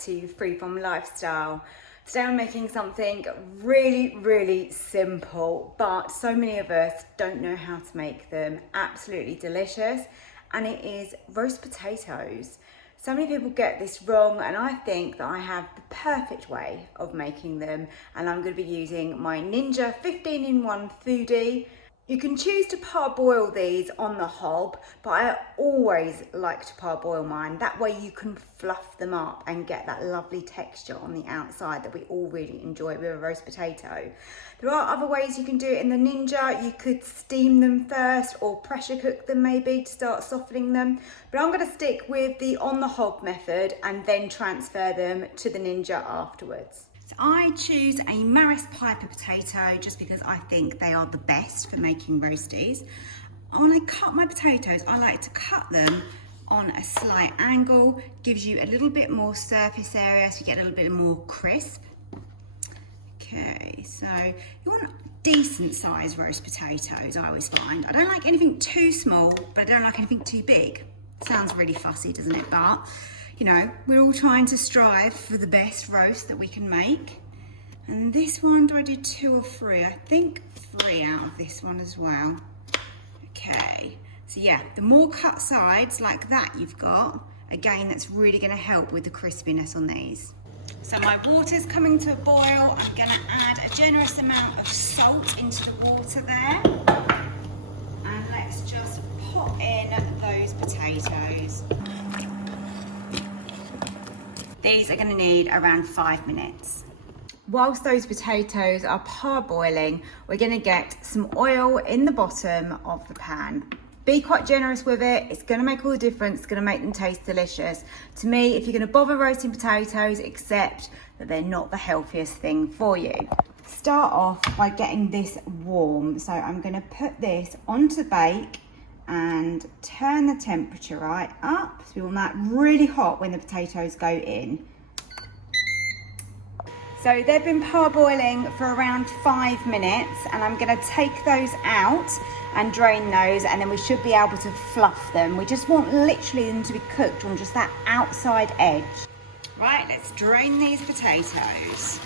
to Freeform Lifestyle. Today I'm making something really simple, but so many of us don't know how to make them. Absolutely delicious, and it is roast potatoes. So many people get this wrong, and I think that I have the perfect way of making them, and I'm going to be using my Ninja 15-in-1 Foodi. You can choose to parboil these on the hob, but I always like to parboil mine. That way you can fluff them up and get that lovely texture on the outside that we all really enjoy with a roast potato. There are other ways you can do it in the Ninja. You could steam them first or pressure cook them maybe to start softening them. But I'm going to stick with the on the hob method and then transfer them to the Ninja afterwards. So I choose a Maris Piper potato just because I think they are the best for making roasties. When I cut my potatoes, I like to cut them on a slight angle. Gives you a little bit more surface area so you get a little bit more crisp. Okay, so you want decent sized roast potatoes, I always find. I don't like anything too small, but I don't like anything too big. Sounds really fussy, doesn't it? But you know, we're all trying to strive for the best roast that we can make. And this one, do I do 2 or 3? I think 3 out of this one as well. Okay, so yeah, the more cut sides like that you've got, again, that's really gonna help with the crispiness on these. So my water's coming to a boil. I'm gonna add a generous amount of salt into the water there. And let's just pop in those potatoes. These are going to need around 5 minutes. Whilst those potatoes are parboiling, we're going to get some oil in the bottom of the pan. Be quite generous with it. It's going to make all the difference. It's going to make them taste delicious. To me, if you're going to bother roasting potatoes, accept that they're not the healthiest thing for you. Start off by getting this warm. So I'm going to put this onto bake and turn the temperature right up. So we want that really hot when the potatoes go in. So they've been parboiling for around 5 minutes, and I'm gonna take those out and drain those, and then we should be able to fluff them. We just want literally them to be cooked on just that outside edge. Right, let's drain these potatoes.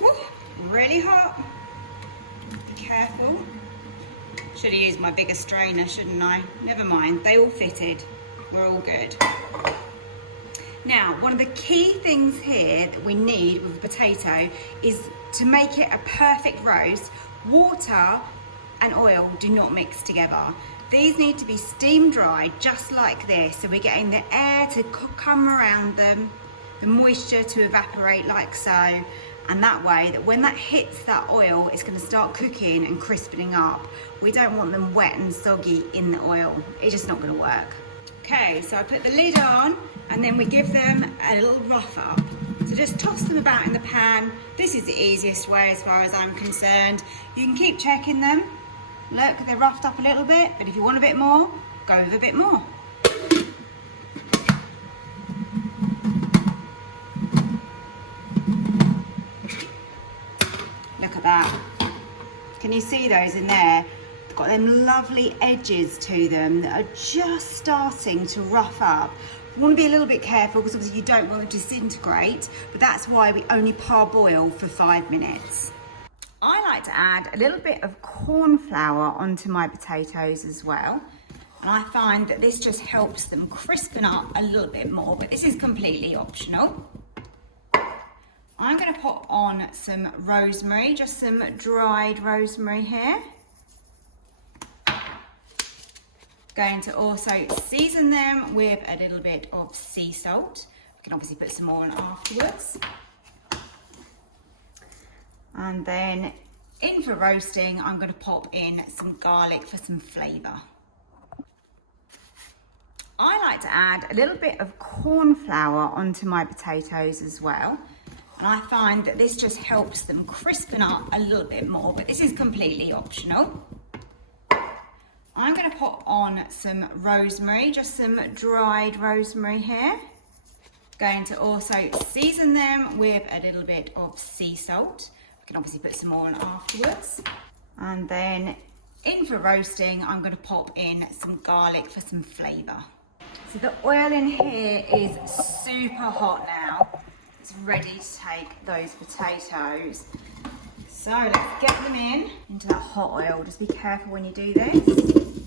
Woo, really hot. Be careful. Should have used my bigger strainer, shouldn't I? Never mind, they all fitted. We're all good. Now, one of the key things here that we need with a potato is to make it a perfect roast. Water and oil do not mix together. These need to be steam dried just like this. So we're getting the air to come around them, the moisture to evaporate like so. And that way, that when that hits that oil, it's going to start cooking and crispening up. We don't want them wet and soggy in the oil. It's just not going to work. Okay, so I put the lid on, and then we give them a little rough up. So just toss them about in the pan. This is the easiest way as far as I'm concerned. You can keep checking them. Look, they're roughed up a little bit, but if you want a bit more, go with a bit more. Look at that. Can you see those in there? They've got them lovely edges to them that are just starting to rough up. You want to be a little bit careful because obviously you don't want them to disintegrate, but that's why we only parboil for 5 minutes. I like to add a little bit of corn flour onto my potatoes as well. And I find that this just helps them crispen up a little bit more, but this is completely optional. I'm going to pop on some rosemary, just some dried rosemary here. Going to also season them with a little bit of sea salt. We can obviously put some more on afterwards. And then in for roasting, I'm going to pop in some garlic for some flavour. I like to add a little bit of corn flour onto my potatoes as well. And I find that this just helps them crispen up a little bit more, but this is completely optional. I'm going to pop on some rosemary, just some dried rosemary here. Going to also season them with a little bit of sea salt. We can obviously put some more on afterwards. And then in for roasting, I'm going to pop in some garlic for some flavour. So the oil in here is super hot now. It's ready to take those potatoes. So let's get them into that hot oil. Just be careful when you do this.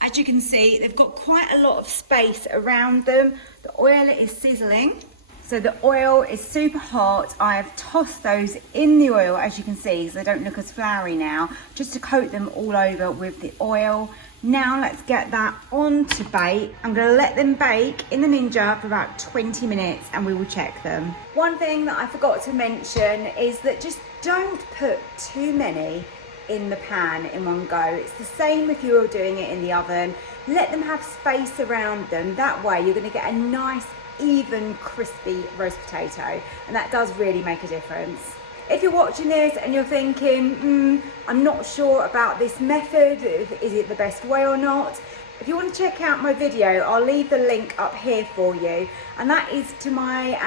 As you can see, they've got quite a lot of space around them. The oil is sizzling. So the oil is super hot. I have tossed those in the oil, as you can see, so they don't look as floury now, just to coat them all over with the oil. Now let's get that on to bake. I'm gonna let them bake in the Ninja for about 20 minutes and we will check them. One thing that I forgot to mention is that just don't put too many in the pan in one go. It's the same if you're doing it in the oven. Let them have space around them. That way you're gonna get a nice, even, crispy roast potato, and that does really make a difference. If you're watching this and you're thinking, I'm not sure about this method, is it the best way or not? If you want to check out my video, I'll leave the link up here for you, and that is to my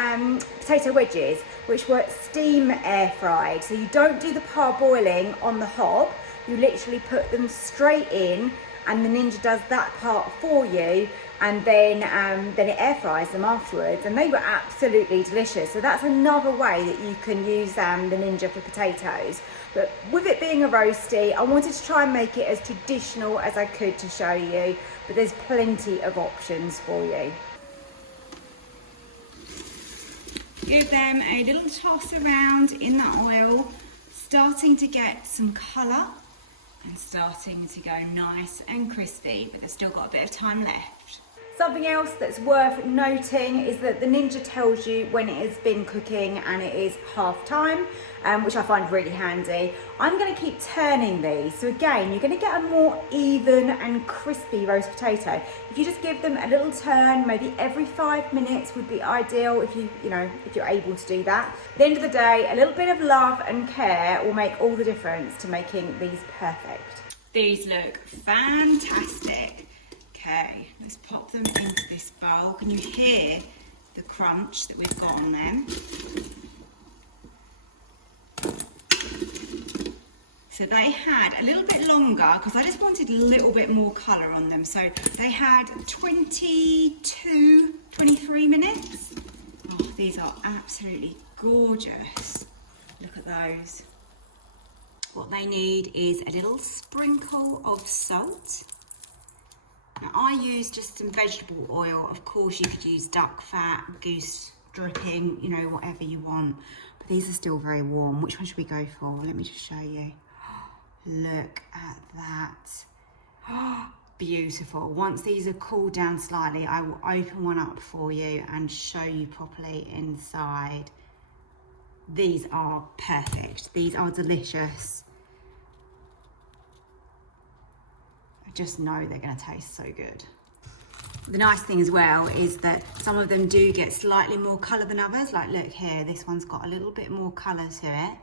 potato wedges, which were steam air fried. So you don't do the parboiling on the hob, you literally put them straight in, and the Ninja does that part for you, and then it air fries them afterwards, and they were absolutely delicious. So that's another way that you can use the Ninja for potatoes. But with it being a roasty, I wanted to try and make it as traditional as I could to show you, but there's plenty of options for you. Give them a little toss around in the oil, starting to get some colour and starting to go nice and crispy, but they've still got a bit of time left. Something else that's worth noting is that the Ninja tells you when it has been cooking and it is half time, which I find really handy. I'm going to keep turning these, so again you're going to get a more even and crispy roast potato. If you just give them a little turn, maybe every 5 minutes would be ideal if you're able to do that. At the end of the day, a little bit of love and care will make all the difference to making these perfect. These look fantastic. Okay, let's pop them into this bowl. Can you hear the crunch that we've got on them? So they had a little bit longer because I just wanted a little bit more colour on them. So they had 22, 23 minutes. Oh, these are absolutely gorgeous. Look at those. What they need is a little sprinkle of salt. Now I use just some vegetable oil. Of course you could use duck fat, goose dripping, you know, whatever you want. But these are still very warm. Which one should we go for? Let me just show you. Look at that. Beautiful. Once these are cooled down slightly, I will open one up for you and show you properly inside. These are perfect. These are delicious. Just know they're going to taste so good. The nice thing as well is that some of them do get slightly more colour than others. Like look here, this one's got a little bit more colour to it.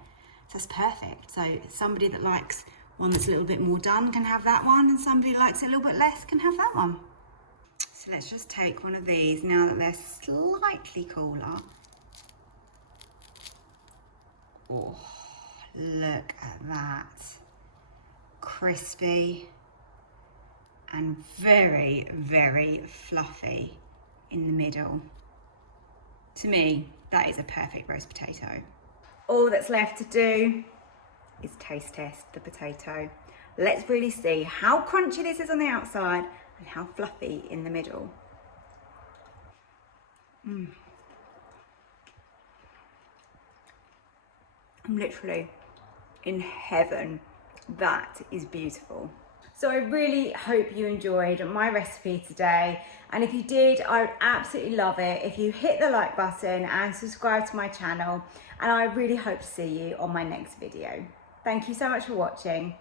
So that's perfect. So somebody that likes one that's a little bit more done can have that one, and somebody who likes it a little bit less can have that one. So let's just take one of these now that they're slightly cooler. Oh, look at that. Crispy. And very, very fluffy in the middle. To me, that is a perfect roast potato. All that's left to do is taste test the potato. Let's really see how crunchy this is on the outside and how fluffy in the middle. I'm literally in heaven. That is beautiful. So I really hope you enjoyed my recipe today, and if you did, I would absolutely love it if you hit the like button and subscribe to my channel, and I really hope to see you on my next video. Thank you so much for watching.